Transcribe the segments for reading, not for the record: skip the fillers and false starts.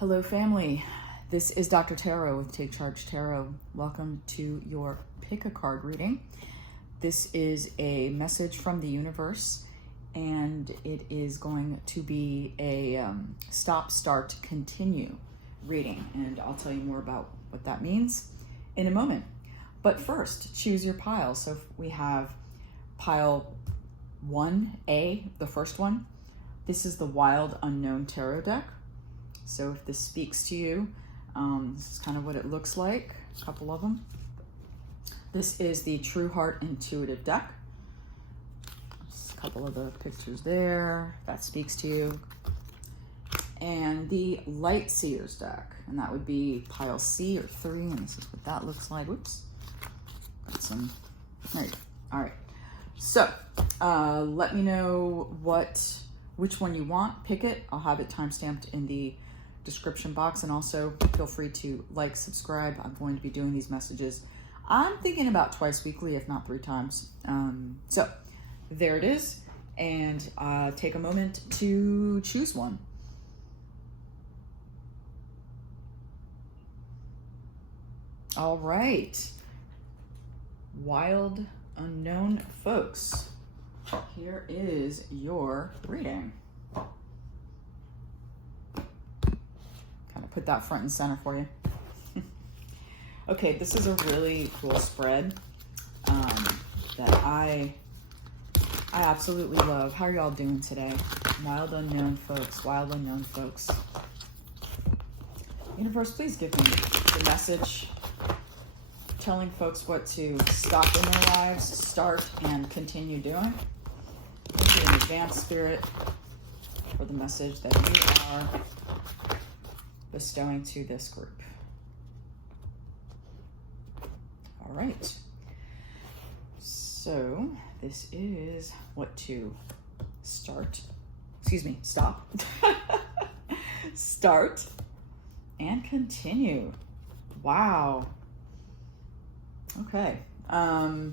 Hello, family. This is Dr. Tarot with TakeChargeTarot. Welcome to your pick a card reading. This is a message from the universe, and it is going to be a stop, start, continue reading, and I'll tell you more about what that means in a moment. But first, choose your pile. So we have pile 1A, the first one. This is the Wild Unknown Tarot deck. So if this speaks to you, this is kind of what it looks like, a couple of them. This is the True Heart Intuitive deck. Just a couple of the pictures there, that speaks to you. And the Light Seers deck, and that would be pile C or 3, and this is what that looks like. Whoops, got some, there you go. All right, so let me know which one you want, pick it. I'll have it timestamped in the description box, and also feel free to like, subscribe. I'm going to be doing these messages, I'm thinking about twice weekly, if not 3 times. So there it is, and take a moment to choose one. All right, Wild Unknown folks, here is your reading. Put that front and center for you. Okay, this is a really cool spread that I absolutely love. How are y'all doing today? Wild Unknown folks, Wild Unknown folks. Universe, please give me the message telling folks what to stop in their lives, start, and continue doing. Thank you in advance, Spirit, for the message that you are bestowing to this group. All right. So this is what to start. Stop. Start and continue. Wow. Okay. Well,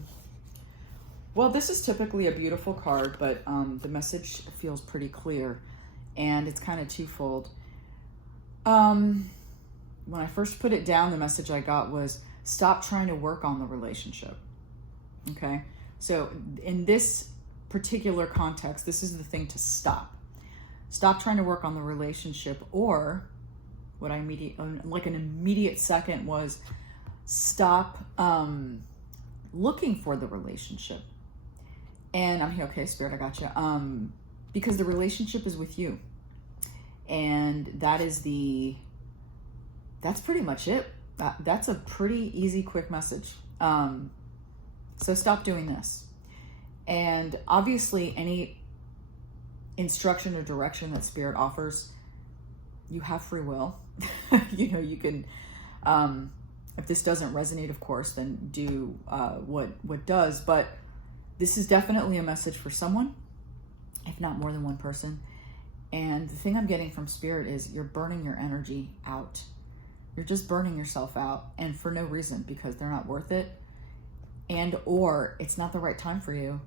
this is typically a beautiful card, but the message feels pretty clear, and it's kind of twofold. When I first put it down, the message I got was stop trying to work on the relationship. Okay. So in this particular context, this is the thing to stop. Stop trying to work on the relationship, or what I like an immediate second was stop, looking for the relationship. And I'm here. Okay, Spirit, I got you. Because the relationship is with you. And that's pretty much it. That's a pretty easy, quick message. So stop doing this. And obviously any instruction or direction that Spirit offers, you have free will. You can, if this doesn't resonate, of course, then do what does. But this is definitely a message for someone, if not more than one person. And the thing I'm getting from Spirit is you're burning your energy out. You're just burning yourself out, and for no reason, because they're not worth it, or it's not the right time for you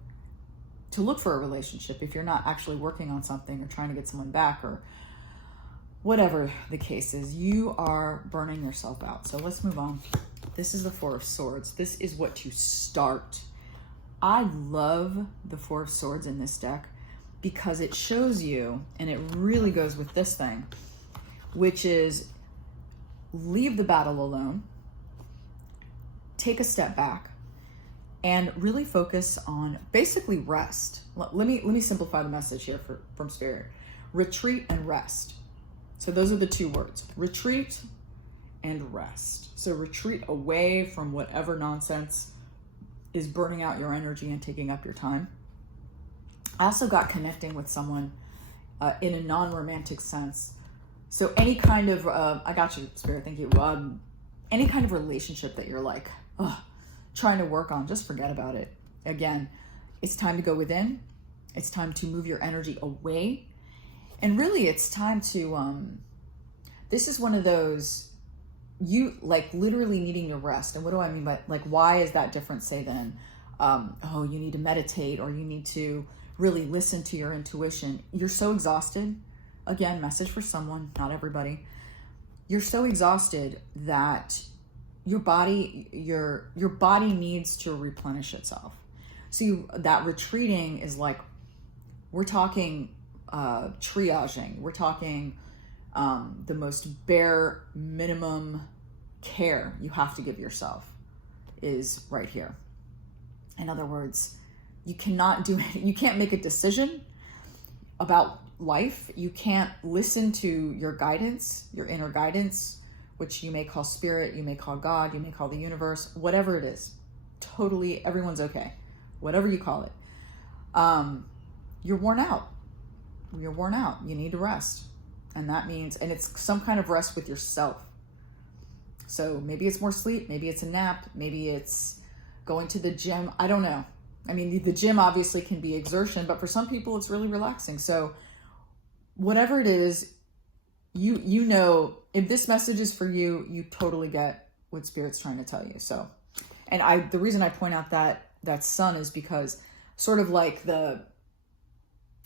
to look for a relationship if you're not actually working on something or trying to get someone back or whatever the case is. You are burning yourself out. So let's move on. This is the Four of Swords. This is what to start. I love the Four of Swords in this deck, because it shows you, and it really goes with this thing, which is leave the battle alone, take a step back, and really focus on basically rest. Let me simplify the message here from Spirit. Retreat and rest. So those are the 2 words, retreat and rest. So retreat away from whatever nonsense is burning out your energy and taking up your time. I also got connecting with someone in a non-romantic sense. So any kind of, I got you, Spirit, thank you. Any kind of relationship that you're like, trying to work on, just forget about it. Again, it's time to go within. It's time to move your energy away. And really, it's time to, this is one of those, you like literally needing to rest. And what do I mean by, like, why is that different, say, than, you need to meditate, or you need to really listen to your intuition. You're so exhausted. Again, message for someone, not everybody. you're so exhausted that your body needs to replenish itself. So that retreating is like, we're talking triaging. We're talking the most bare minimum care you have to give yourself is right here. In other words, you can't make a decision about life. You can't listen to your guidance, your inner guidance, which you may call spirit, you may call God, you may call the universe, whatever it is. Totally, everyone's okay. Whatever you call it. You're worn out. You're worn out. You need to rest. And that means, and it's some kind of rest with yourself. So maybe it's more sleep, maybe it's a nap, maybe it's going to the gym. I don't know. I mean, the gym obviously can be exertion, but for some people it's really relaxing. So whatever it is, you know, if this message is for you, you totally get what Spirit's trying to tell you. So, and the reason I point out that sun is because sort of like the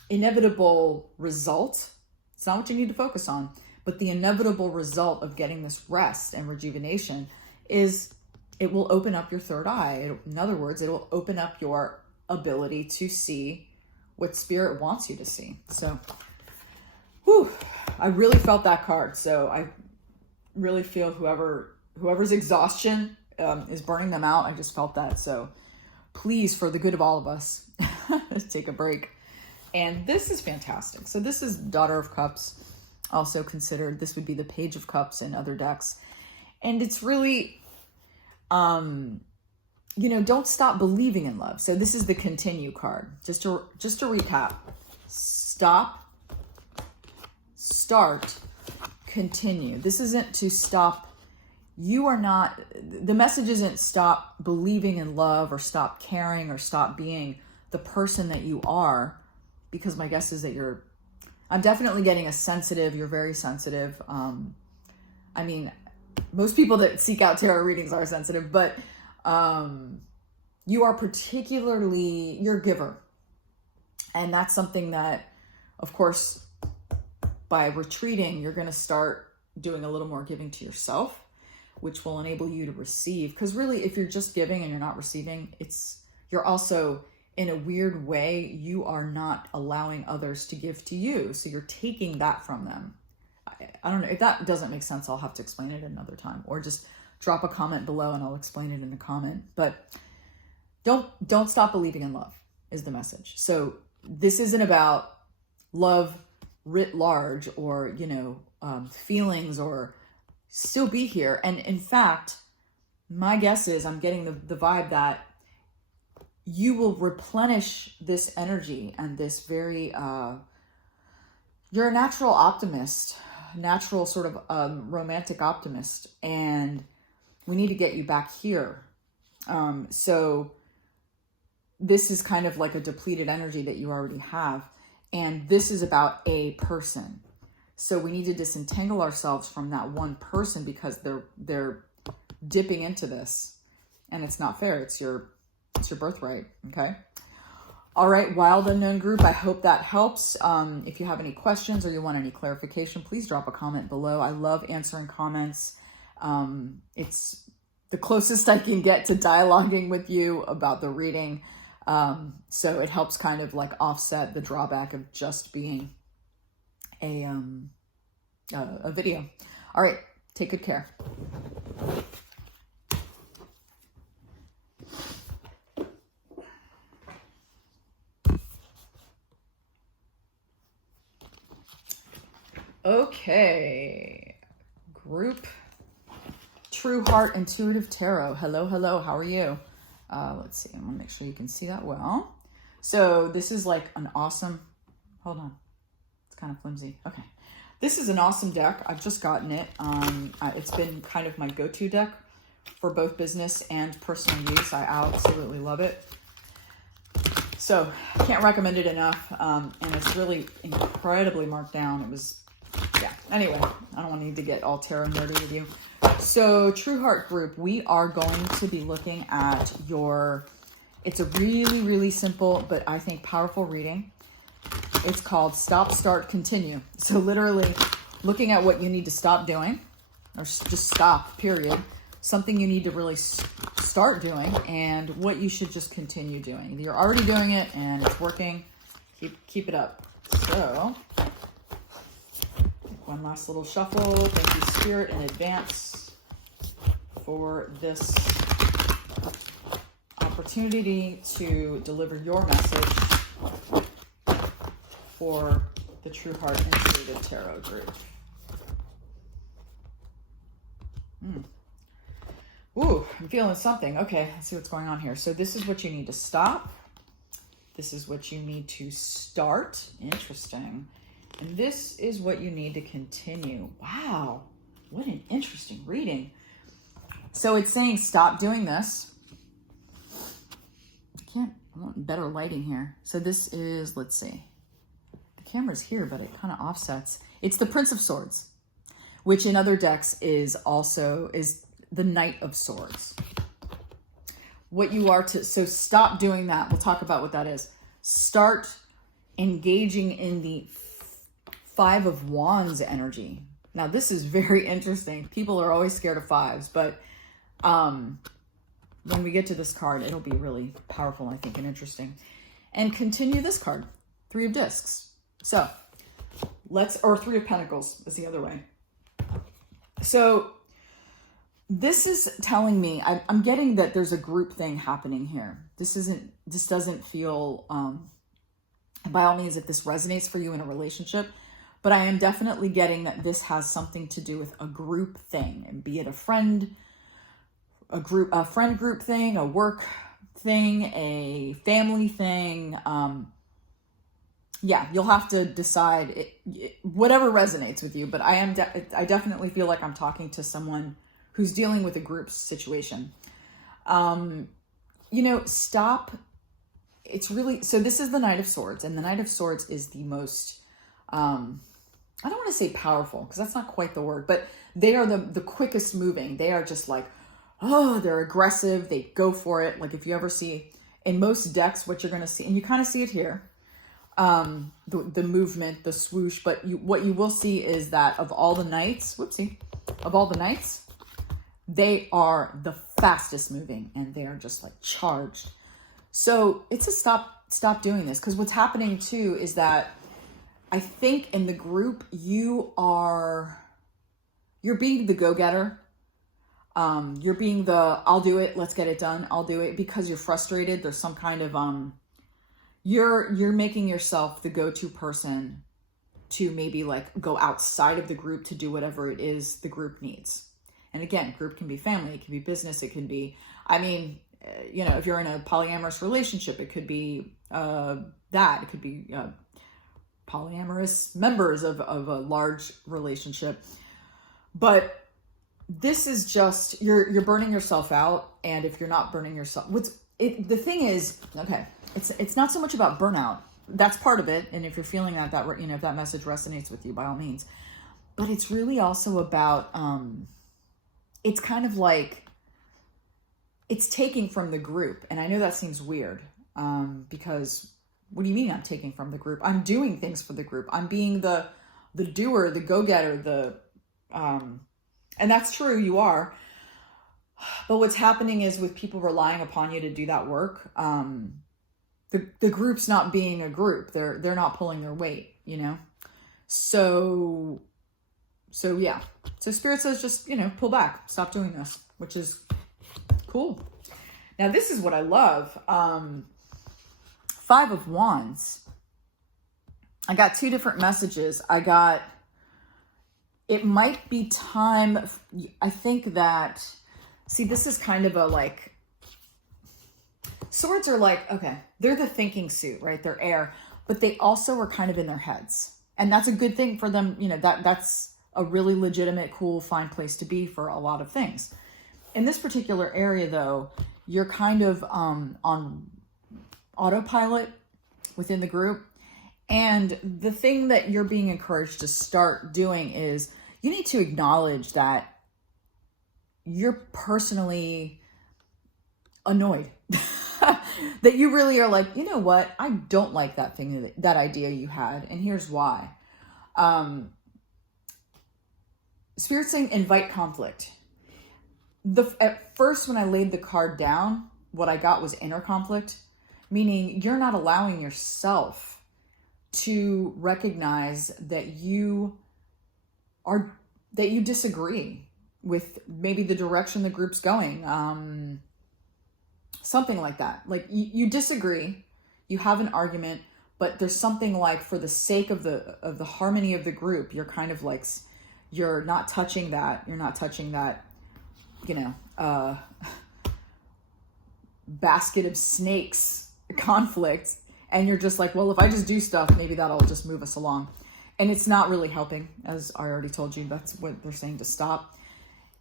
inevitable result, it's not what you need to focus on, but the inevitable result of getting this rest and rejuvenation is it will open up your third eye. In other words, it will open up your ability to see what Spirit wants you to see. So, I really felt that card. So I really feel whoever's exhaustion is burning them out. I just felt that. So please, for the good of all of us, take a break. And this is fantastic. So this is Daughter of Cups, also considered. This would be the Page of Cups in other decks. And it's really, don't stop believing in love. So this is the continue card. Just to recap. Stop, start, continue. This isn't to stop. The message isn't stop believing in love or stop caring or stop being the person that you are. Because my guess is that I'm definitely getting you're very sensitive. I mean, most people that seek out tarot readings are sensitive, but you are you're a giver. And that's something that, of course, by retreating, you're going to start doing a little more giving to yourself, which will enable you to receive. Because really, if you're just giving and you're not receiving, you're also, in a weird way, you are not allowing others to give to you. So you're taking that from them. I don't know. If that doesn't make sense, I'll have to explain it another time. Or just drop a comment below and I'll explain it in a comment. But don't stop believing in love is the message. So this isn't about love writ large or, feelings, or still be here. And in fact, my guess is I'm getting the vibe that you will replenish this energy and this very, you're a natural optimist, natural sort of romantic optimist, and we need to get you back here. So this is kind of like a depleted energy that you already have. And this is about a person. So we need to disentangle ourselves from that one person because they're dipping into this, and it's not fair. It's your birthright. Okay. All right. Wild Unknown group. I hope that helps. If you have any questions or you want any clarification, please drop a comment below. I love answering comments. It's the closest I can get to dialoguing with you about the reading. So it helps kind of like offset the drawback of just being a video. All right. Take good care. Okay, group True Heart Intuitive Tarot. Hello, how are you? Let's see, I want to make sure you can see that well. So this is like an awesome, hold on, it's kind of flimsy. Okay, this is an awesome deck. I've just gotten it. It's been kind of my go-to deck for both business and personal use. I absolutely love it. So can't recommend it enough. And it's really incredibly marked down. Anyway, I don't need to get all tarot nerdy with you. So True Heart group, we are going to be looking at it's a really, really simple, but I think powerful reading. It's called Stop, Start, Continue. So literally looking at what you need to stop doing or just stop, period. Something you need to really start doing, and what you should just continue doing. You're already doing it and it's working. Keep it up. So, one last little shuffle. Thank you, Spirit, in advance for this opportunity to deliver your message for the True Heart Intuitive Tarot group. Ooh, I'm feeling something. Okay, let's see what's going on here. So this is what you need to stop. This is what you need to start. Interesting. And this is what you need to continue. Wow, what an interesting reading. So it's saying stop doing this. I want better lighting here. So this is, let's see. The camera's here, but it kind of offsets. It's the Prince of Swords, which in other decks is the Knight of Swords. What you are to, so stop doing that. We'll talk about what that is. Start engaging in the Five of Wands energy. Now this is very interesting. People are always scared of fives, but when we get to this card, it'll be really powerful, I think, and interesting. And continue this card, Three of Discs. So or Three of Pentacles is the other way. So this is telling me, I'm getting that there's a group thing happening here. This doesn't feel, by all means, if this resonates for you in a relationship, but I am definitely getting that this has something to do with a group thing, and be it a friend group thing, a work thing, a family thing. Yeah, you'll have to decide whatever resonates with you, but I definitely feel like I'm talking to someone who's dealing with a group situation. Stop. It's really, so this is the Knight of Swords, and the Knight of Swords is the most, I don't want to say powerful, because that's not quite the word, but they are the quickest moving. They are just like, they're aggressive. They go for it. Like if you ever see in most decks, what you're going to see, and you kind of see it here, the movement, the swoosh, but what you will see is that of all the knights, they are the fastest moving, and they are just like charged. So it's a stop doing this, because what's happening too is that I think in the group you're being the go-getter. You're being the, I'll do it, let's get it done, I'll do it, because you're frustrated. There's some kind of, you're making yourself the go-to person to maybe like go outside of the group to do whatever it is the group needs. And again, group can be family, it can be business, it can be, if you're in a polyamorous relationship, it could be it could be polyamorous members of a large relationship. But this is just, you're burning yourself out. And if you're not burning yourself, the thing is, okay, it's not so much about burnout. That's part of it. And if you're feeling that if that message resonates with you, by all means, but it's really also about, it's kind of like, it's taking from the group. And I know that seems weird, because what do you mean I'm taking from the group? I'm doing things for the group. I'm being the doer, the go-getter, and that's true, you are. But what's happening is, with people relying upon you to do that work, the group's not being a group. They're not pulling their weight, So yeah. So Spirit says just, pull back, stop doing this, which is cool. Now this is what I love. Five of Wands. I got two different messages. It might be time. I think that, see, this is kind of a like, swords are like, okay, they're the thinking suit, right? They're air, but they also are kind of in their heads. And that's a good thing for them. That's a really legitimate, cool, fine place to be for a lot of things. In this particular area though, you're kind of on autopilot within the group. And the thing that you're being encouraged to start doing is you need to acknowledge that you're personally annoyed. That you really are like, you know what? I don't like that thing, that idea you had. And here's why. Spirit's saying invite conflict. At first, when I laid the card down, what I got was inner conflict, meaning you're not allowing yourself to recognize that you disagree with maybe the direction the group's going. Something like that. Like you disagree, you have an argument, but there's something like, for the sake of the harmony of the group, you're kind of like, you're not touching that, basket of snakes conflict. And you're just like, well, if I just do stuff, maybe that'll just move us along. And it's not really helping, as I already told you. That's what they're saying, to stop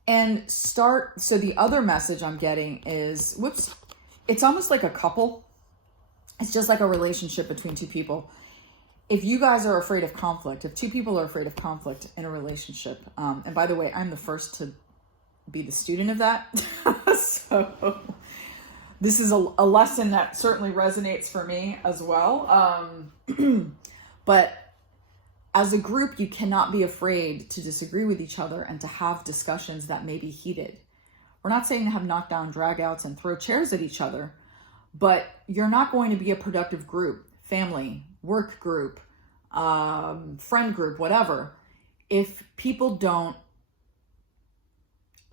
and start. So the other message I'm getting is, it's almost like a couple. It's just like a relationship between two people. If you guys are afraid of conflict, if two people are afraid of conflict in a relationship, and by the way, I'm the first to be the student of that. So this is a lesson that certainly resonates for me as well. But as a group, you cannot be afraid to disagree with each other and to have discussions that may be heated. We're not saying to have knockdown drag-outs and throw chairs at each other, but you're not going to be a productive group, family, work group, friend group, whatever, if people don't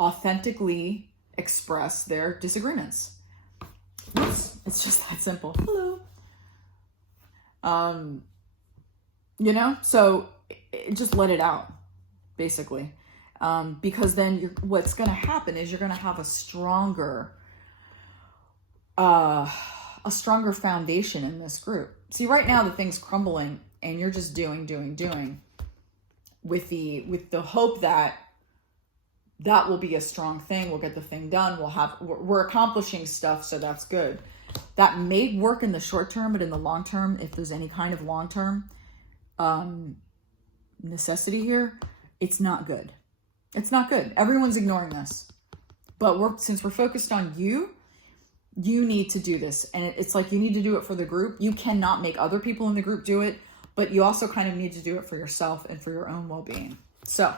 authentically express their disagreements. It's just that simple. Hello. So just let it out, basically. Because then what's going to happen is you're going to have a stronger foundation in this group. See, right now the thing's crumbling and you're just doing with the hope that will be a strong thing. We'll get the thing done. We're accomplishing stuff. So that's good. That may work in the short term, but in the long term, if there's any kind of long-term necessity here, it's not good. It's not good. Everyone's ignoring this, but since we're focused on you need to do this. And it's like, you need to do it for the group. You cannot make other people in the group do it, but you also kind of need to do it for yourself and for your own well-being. So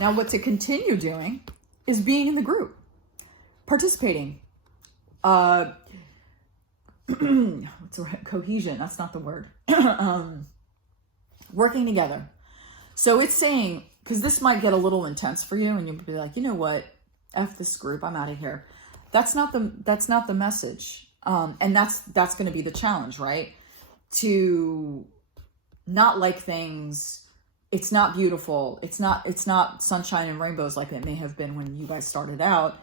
now what to continue doing is being in the group, participating, what's the right? Cohesion. That's not the word. Working together. So it's saying, because this might get a little intense for you and you'll be like, you know what? F this group. I'm out of here. That's not the message. And that's going to be the challenge, right? To not like things. It's not beautiful. It's not sunshine and rainbows like it may have been when you guys started out,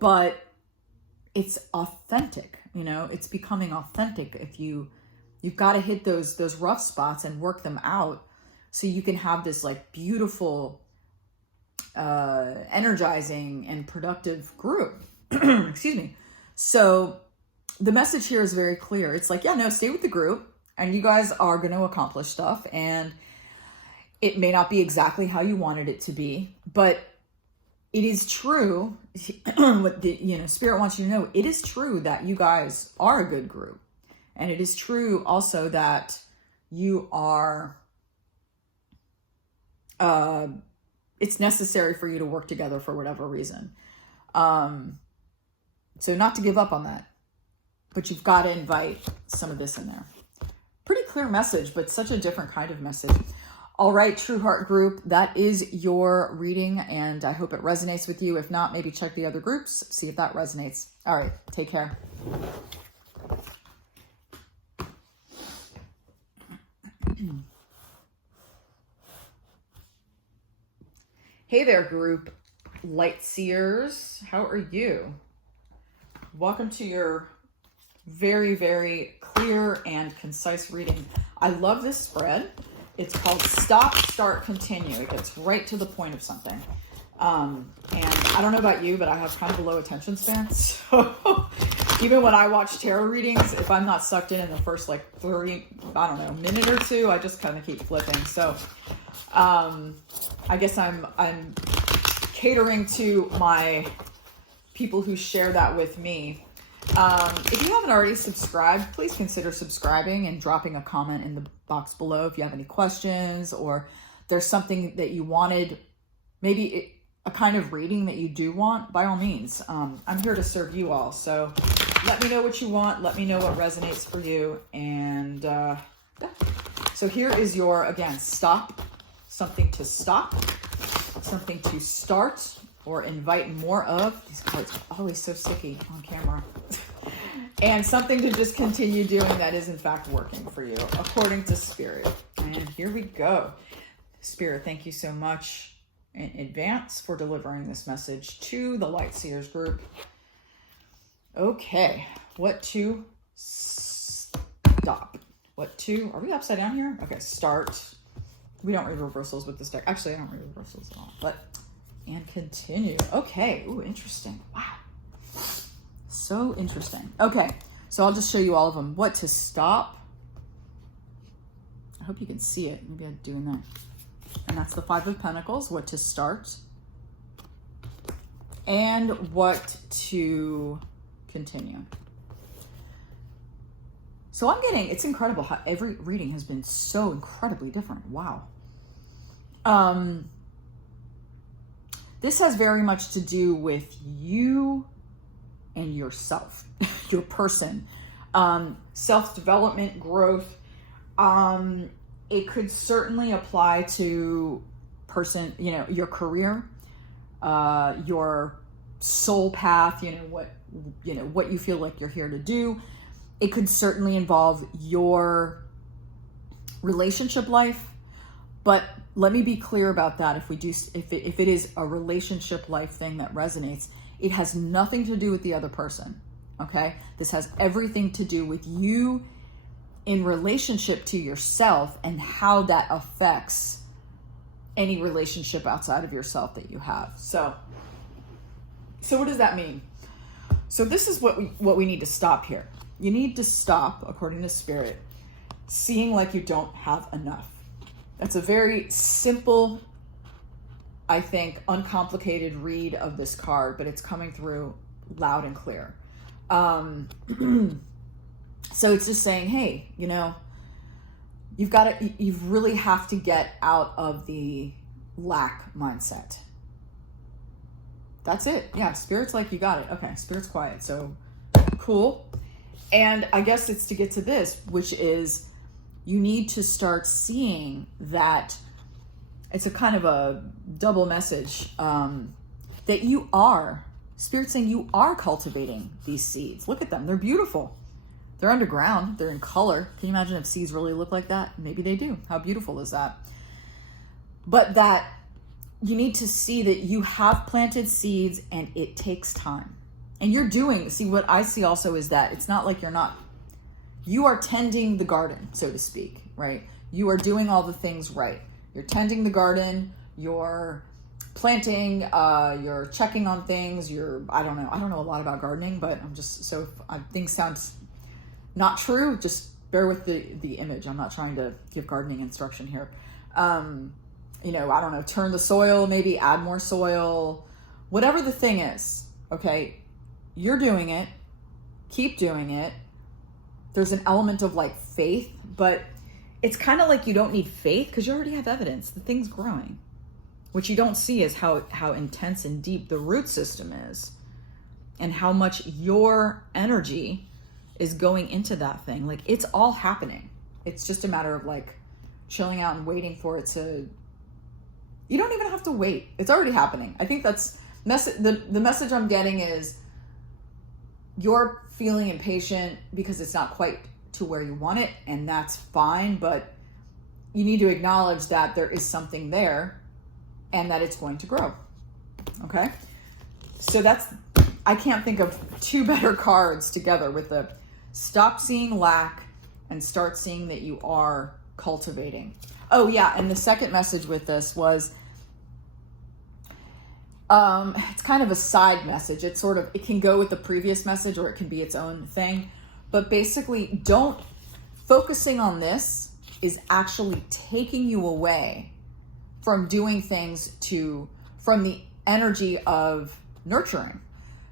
but it's authentic. It's becoming authentic. If you've got to hit those rough spots and work them out so you can have this like beautiful, energizing and productive group. Excuse me. So the message here is very clear. It's like, stay with the group and you guys are going to accomplish stuff, and it may not be exactly how you wanted it to be, but it is true. What Spirit wants you to know, it is true that you guys are a good group. And it is true also that you are, it's necessary for you to work together for whatever reason. So not to give up on that, but you've got to invite some of this in there. Pretty clear message, but such a different kind of message. All right, True Heart Group, that is your reading, and I hope it resonates with you. If not, maybe check the other groups, see if that resonates. All right, take care. Hey there, group. Light Seers, how are you? Welcome to your very, very clear and concise reading. I love this spread. It's called Stop, Start, Continue. It gets right to the point of something. And I don't know about you, but I have kind of a low attention span. So even when I watch tarot readings, if I'm not sucked in the first like 30, minute or two, I just kind of keep flipping. So I guess I'm catering to my people who share that with me. If you haven't already subscribed, please consider subscribing and dropping a comment in the box below if you have any questions or there's something that you wanted maybe a kind of reading that you do want, by all means, I'm here to serve you all. So let me know what you want. Let me know what resonates for you. And yeah. So here is your, again, stop, something to stop, something to start or invite more of. These cards are always so sticky on camera. And something to just continue doing that is in fact working for you, according to Spirit. And here we go. Spirit, thank you so much in advance for delivering this message to the Light Seers group. Okay, what to stop? What to, are we upside down here? Okay, start. We don't read reversals with this deck. Actually, I don't read reversals at all, but, and continue. Okay, ooh, interesting. Wow. So interesting. Okay, so I'll just show you all of them. What to stop. I hope you can see it. Maybe I'm doing that. And that's the Five of Pentacles, what to start. And what to continue. So I'm getting, it's incredible how every reading has been so incredibly different. Wow. This has very much to do with you and yourself, your person, self-development, growth. It could certainly apply to person, you know, your career, your soul path, what you feel like you're here to do. It could certainly involve your relationship life, but let me be clear about that. If it is a relationship life thing that resonates, it has nothing to do with the other person. Okay. This has everything to do with you in relationship to yourself and how that affects any relationship outside of yourself that you have. So what does that mean? So this is what we need to stop here. You need to stop, according to Spirit, seeing like you don't have enough. That's a very simple, I think, uncomplicated read of this card, but it's coming through loud and clear. So it's just saying, hey, you really have to get out of the lack mindset. That's it. Yeah, Spirit's like, you got it. Okay, Spirit's quiet. So cool. And I guess it's to get to this, which is you need to start seeing that it's a kind of a double message, that you are, Spirit's saying you are cultivating these seeds. Look at them. They're beautiful. They're underground. They're in color. Can you imagine if seeds really look like that? Maybe they do. How beautiful is that? But that you need to see that you have planted seeds and it takes time. And you're doing, see, what I see also is that it's not like you are tending the garden, so to speak, right? You are doing all the things right. You're tending the garden, you're planting, you're checking on things, I don't know a lot about gardening, but I'm just, so if things sound not true, just bear with the image. I'm not trying to give gardening instruction here. I don't know, turn the soil, maybe add more soil, whatever the thing is, okay? You're doing it, keep doing it. There's an element of like faith, but it's kind of like you don't need faith because you already have evidence. The thing's growing. What you don't see is how intense and deep the root system is and how much your energy is going into that thing. Like, it's all happening. It's just a matter of like chilling out and waiting for it to, you don't even have to wait. It's already happening. I think that's the message I'm getting is you're feeling impatient because it's not quite to where you want it, and that's fine, but you need to acknowledge that there is something there and that it's going to grow. Okay? So I can't think of two better cards together with the stop seeing lack and start seeing that you are cultivating. Oh yeah, and the second message with this was, it's kind of a side message. It can go with the previous message or it can be its own thing. But basically, focusing on this is actually taking you away from doing things from the energy of nurturing.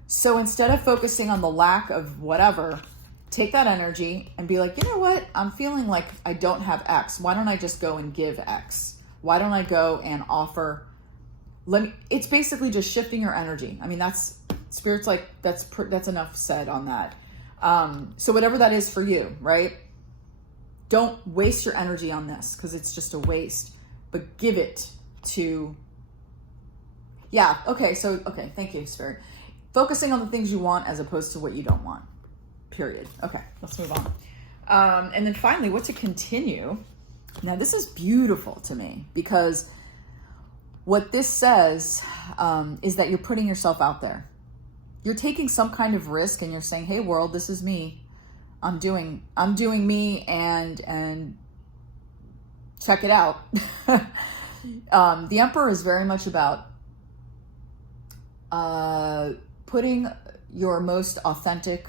So instead of focusing on the lack of whatever, take that energy and be like, you know what? I'm feeling like I don't have X. Why don't I just go and give X? Why don't I go and offer it's basically just shifting your energy. I mean, that's Spirit's like, that's enough said on that. So whatever that is for you, right? Don't waste your energy on this because it's just a waste, but give it to, okay, thank you, Spirit. Focusing on the things you want as opposed to what you don't want, period. Okay, let's move on. And then finally, what to continue. Now, this is beautiful to me because what this says is that you're putting yourself out there. You're taking some kind of risk and you're saying, hey, world, this is me. I'm doing me and check it out. The Emperor is very much about putting your most authentic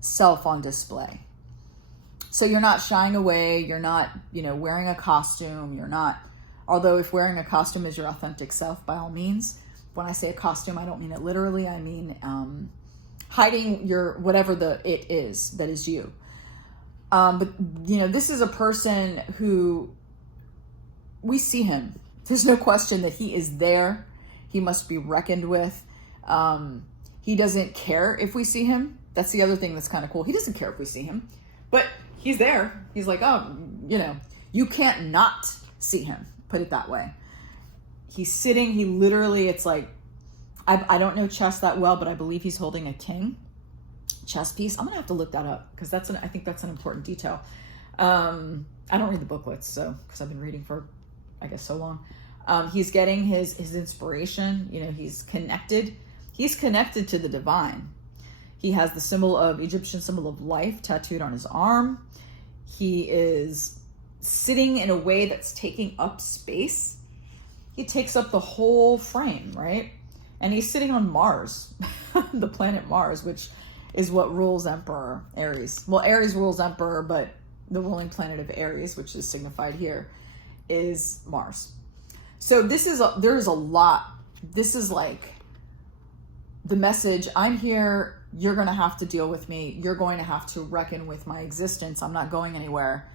self on display. So you're not shying away. You're not, wearing a costume. You're not, although if wearing a costume is your authentic self, by all means. When I say a costume, I don't mean it literally. I mean hiding your, whatever it is that is you. But, this is a person who, we see him. There's no question that he is there. He must be reckoned with. He doesn't care if we see him. That's the other thing that's kind of cool. He doesn't care if we see him, but he's there. He's like, you can't not see him. Put it that way. He's sitting, he literally, it's like, I don't know chess that well, but I believe he's holding a king chess piece. I'm going to have to look that up because I think that's an important detail. I don't read the booklets, because I've been reading for, I guess, so long. He's getting his inspiration. He's connected. He's connected to the divine. He has the Egyptian symbol of life tattooed on his arm. He is sitting in a way that's taking up space. He takes up the whole frame, right? And he's sitting on Mars, the planet Mars, which is what rules Emperor Aries. Well, Aries rules Emperor, but the ruling planet of Aries, which is signified here, is Mars. So there's a lot. This is like the message. I'm here. You're going to have to deal with me. You're going to have to reckon with my existence. I'm not going anywhere.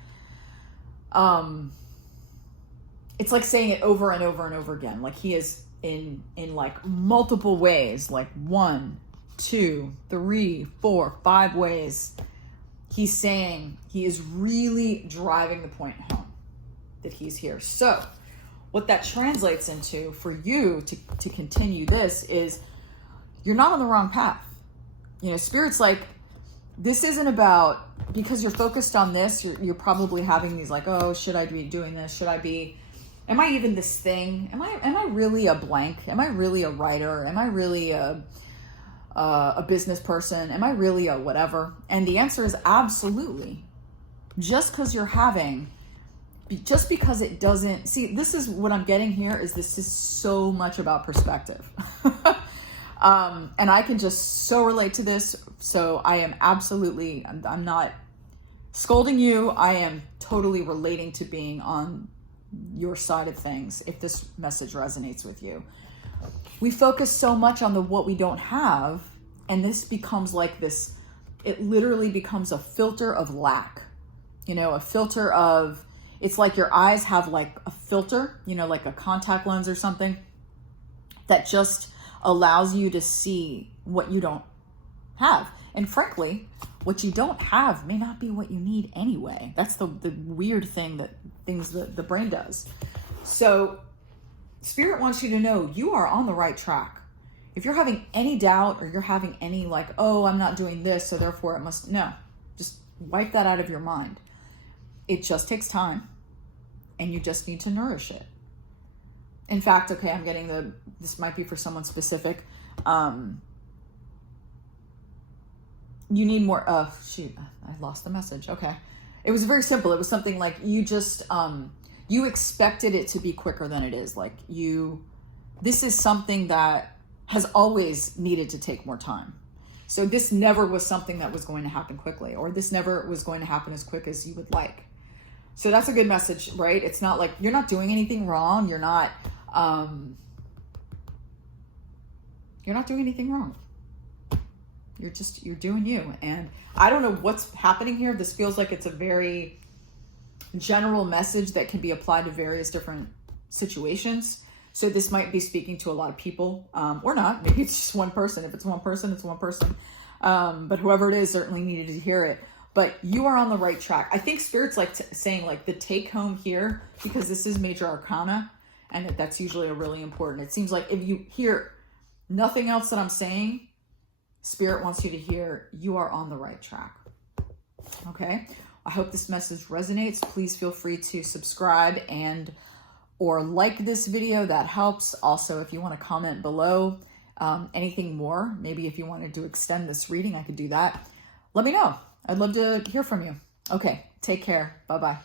It's like saying it over and over and over again. Like he is in like multiple ways, like 1, 2, 3, 4, 5 ways. He's saying, he is really driving the point home that he's here. So what that translates into for you to continue this is you're not on the wrong path. Spirit's like, this isn't about, because you're focused on this, you're probably having these like, oh, should I be doing this? Am I even this thing? Am I really a blank? Am I really a writer? Am I really a business person? Am I really a whatever? And the answer is absolutely. Just because it doesn't, see, this is what I'm getting here is this is so much about perspective. And I can just so relate to this. So I am absolutely, I'm not scolding you. I am totally relating to being on your side of things if this message resonates with you. We focus so much on what we don't have, and this becomes like this, it literally becomes a filter of lack. A filter of, it's like your eyes have like a filter, like a contact lens or something that just allows you to see what you don't have. And frankly, what you don't have may not be what you need anyway. That's the weird thing that the brain does. So Spirit wants you to know you are on the right track. If you're having any doubt or you're having any like, oh, I'm not doing this, so therefore it must, no, just wipe that out of your mind. It just takes time and you just need to nourish it. In fact, okay, I'm getting this might be for someone specific. You need more, I lost the message. Okay. It was very simple. It was something like you just, you expected it to be quicker than it is. Like this is something that has always needed to take more time. So this never was something that was going to happen quickly, or this never was going to happen as quick as you would like. So that's a good message, right? It's not like you're not doing anything wrong. You're not doing anything wrong. You're doing you. And I don't know what's happening here. This feels like it's a very general message that can be applied to various different situations. So this might be speaking to a lot of people, or not. Maybe it's just one person. If it's one person, it's one person. But whoever it is certainly needed to hear it. But you are on the right track. I think Spirit's like saying like the take home here, because this is major arcana, and that's usually a really important. It seems like if you hear nothing else that I'm saying, Spirit wants you to hear you are on the right track. Okay. I hope this message resonates. Please feel free to subscribe or like this video. That helps. Also, if you want to comment below anything more, maybe if you wanted to extend this reading, I could do that. Let me know. I'd love to hear from you. Okay, take care. Bye-bye.